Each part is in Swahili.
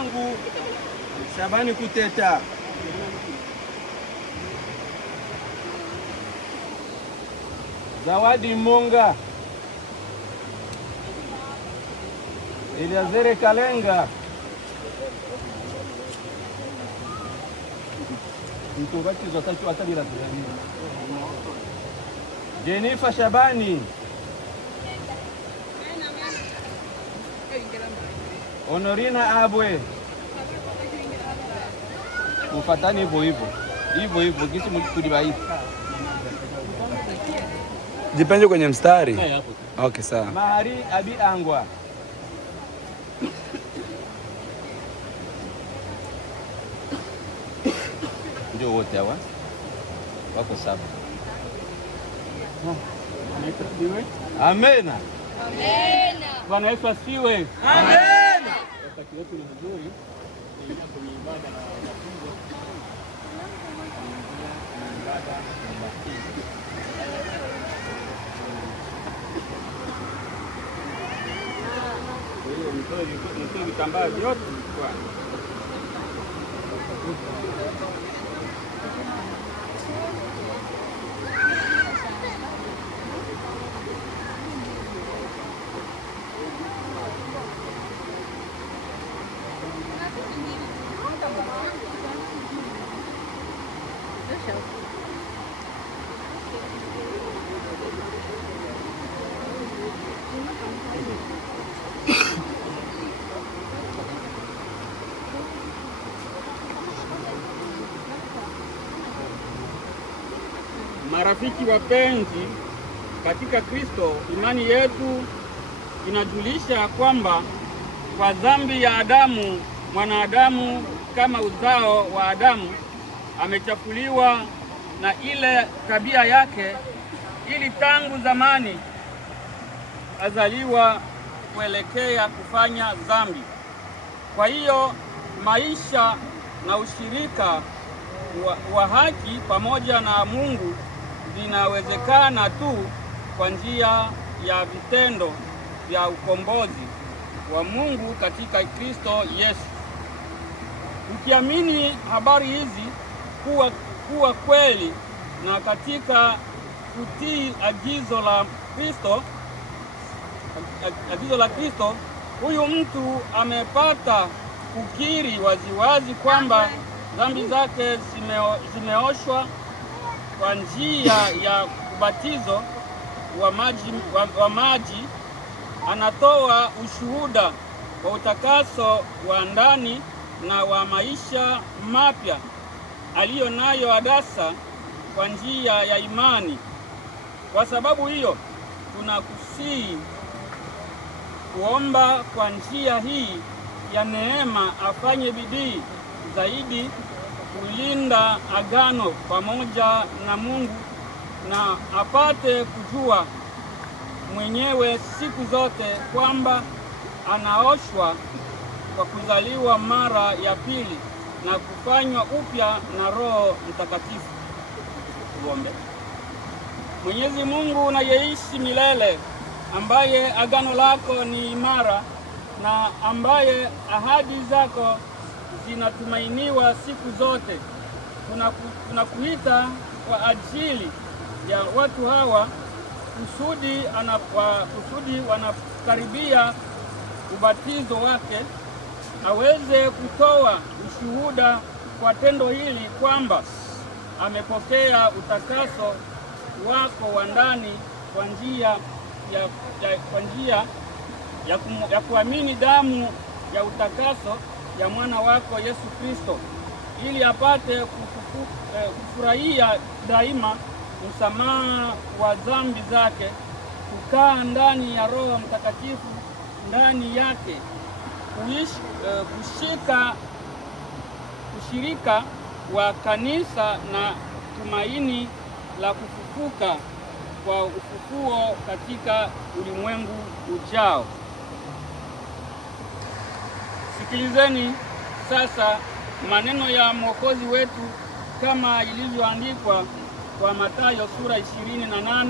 yangu Shabani Kuteta, Zawadi Monga, Eliazere Kalenga, Jennifer Shabani, Honorina Abwe. Mufatani hivyo kisi mkudibai. Jipenje kwenye mstari. Okay, sawa. Mahari Abi Angwa, ndio wote hawa wako saba. Amena. Amena. Bwana Yesu asifiwe. Amena. Wakati wetu ni mzuri kwenye ibada na mafunzo. Mtoe vitambaa vyote kwa Marafiki wapenzi katika Kristo, imani yetu inajulisha kwamba kwa dhambi ya Adamu, mwanadamu kama uzao wa Adamu amechafuliwa na ile tabia yake, ili tangu zamani azaliwa kuelekea kufanya dhambi. Kwa hiyo maisha na ushirika wa haki pamoja na Mungu vinawezekana tu kwa njia ya vitendo vya ukombozi wa Mungu katika Kristo Yesu. Ukiamini habari hizi kuwa kweli na katika kutii agizo la Kristo, huyu mtu amepata kukiri waziwazi kwamba dhambi zake zimeoshwa kwa njia ya ubatizo wa maji. Anatoa ushuhuda wa utakaso wa ndani na wa maisha mapya aliyo nayo Adasa kwa njia ya imani. Kwa sababu hiyo tunakusihi kuomba kwa njia hii ya neema afanye bidii zaidi kulinda agano pamoja na Mungu, na apate kujua mwenyewe siku zote kwamba anaoshwa kwa kuzaliwa mara ya pili na kufanywa upya na Roho Mtakatifu. Tuombe. Mwenyezi Mungu unayeishi milele, ambaye agano lako ni imara na ambaye ahadi zako zinatumainiwa siku zote, tunakuita kwa ajili ya watu hawa kusudi wanakaribia ubatizo wake, aweze kutoa ushuhuda kwa tendo hili kwamba amepokea utakaso wako wa ndani kwa njia ya kuamini damu ya utakaso ya mwana wako Yesu Kristo, ili apate kufurahia daima msamaha wa dhambi zake, kukaa ndani ya Roho Mtakatifu ndani yake, ushirika wa kanisa na tumaini la kufufuka kwa ufufuo katika ulimwengu ujao. Sikilizeni sasa maneno ya Mwokozi wetu kama ilivyoandikwa kwa Mathayo sura 28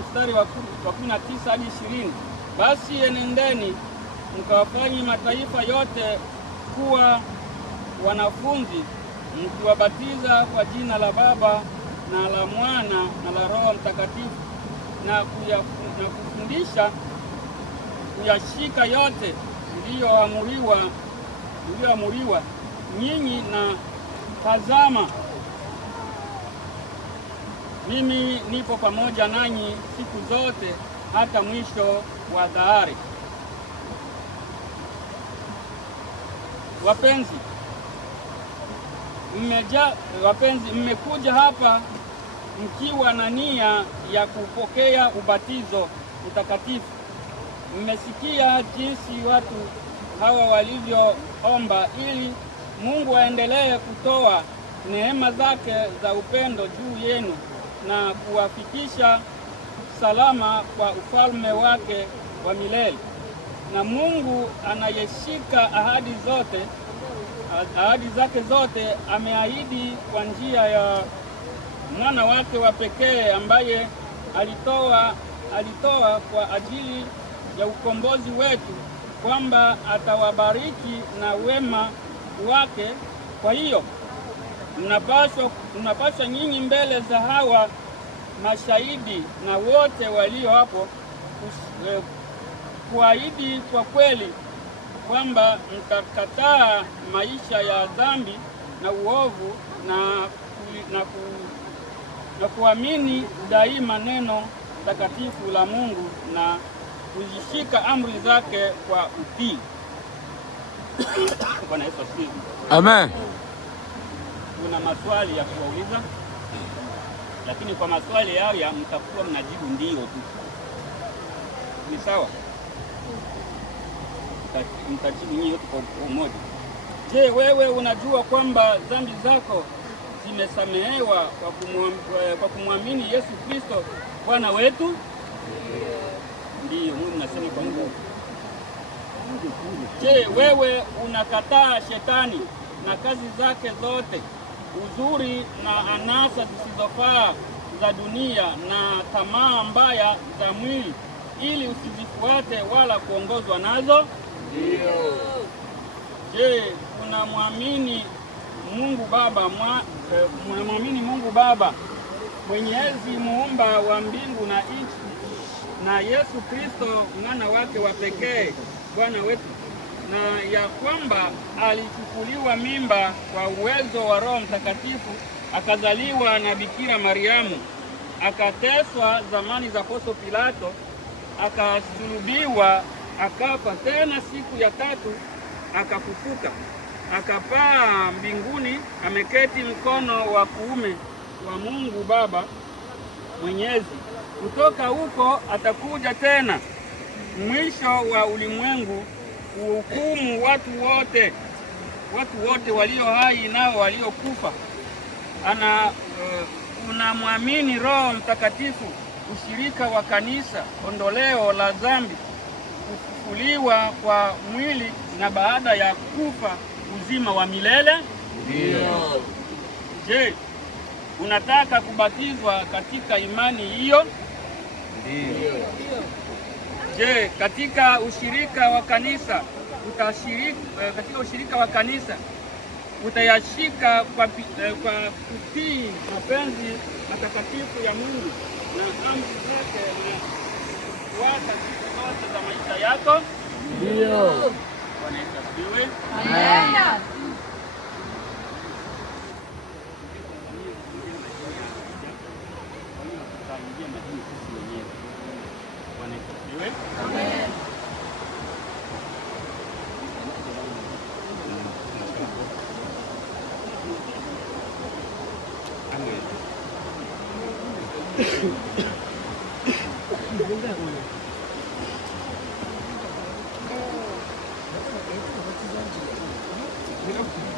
mstari wa 19 hadi 20. Basi enendeni mkawafanye mataifa yote kuwa wanafunzi, mkiwabatiza kwa jina la Baba na la Mwana na la Roho Mtakatifu, na kufundisha kuyashika yote iliyoamuriwa nyinyi, na tazama, mimi nipo pamoja nanyi siku zote hata mwisho wa dahari. Wapenzi, mmekuja hapa mkiwa na nia ya kupokea ubatizo mtakatifu. Mmesikia jinsi watu hawa walivyoomba ili Mungu aendelee kutoa neema zake za upendo juu yenu na kuwafikisha salama kwa ufalme wake wa milele. Na Mungu anayeshika ahadi zake zote ameahidi kwa njia ya mwana wake wa pekee ambaye alitoa kwa ajili ya ukombozi wetu, kwamba atawabariki na wema wake. Kwa hiyo mnapaswa nyinyi mbele za hawa mashahidi na wote walio hapo kuahidi kwa kweli kwamba mtakataa maisha ya dhambi na uovu na kuamini daima neno takatifu la Mungu na kuzishika amri zake kwa utii. Bwana Yesu asifiwe. Amen. Kuna maswali ya kuwauliza, lakini kwa maswali haya mtakuwa mnajibu ndio tu. Ni sawa? Mtajibu nyinyi yote kwa umoja. Je, wewe unajua kwamba dhambi zako zimesamehewa kwa kumwamini Yesu Kristo Bwana wetu? Ndiyo, Mungu anasema kwa nguvu. Je, wewe unakataa shetani na kazi zake zote, uzuri na anasa zisizofaa za dunia na tamaa mbaya za mwili, ili usizifuate wala kuongozwa nazo? Ndiyo. Je, unamwamini Mungu Baba Mwenyezi, muumba wa mbingu na nchi, na Yesu Kristo mwana wake wa pekee Bwana wetu, na ya kwamba alichukuliwa mimba kwa uwezo wa Roho Mtakatifu, akazaliwa na Bikira Mariamu, akateswa zamani za Poncio Pilato, akasulubiwa, akafa, tena siku ya tatu akafufuka, akapaa mbinguni, ameketi mkono wa kuume wa Mungu Baba Mwenyezi. Kutoka huko atakuja tena mwisho wa ulimwengu kuhukumu watu wote walio hai nao waliokufa. Unamwamini Roho Mtakatifu, ushirika wa kanisa, ondoleo la dhambi, kufufuliwa kwa mwili, na baada ya kufa uzima wa milele? Ndio. Je, unataka kubatizwa katika imani hiyo? Ndio. Je, katika ushirika wa kanisa utayashika kwa kutii mapenzi matakatifu ya Mungu na amri zake na kufuata siku zote za maisha yako? Ndio. Bwana Yesu asifiwe. Amen. Amen. Amen.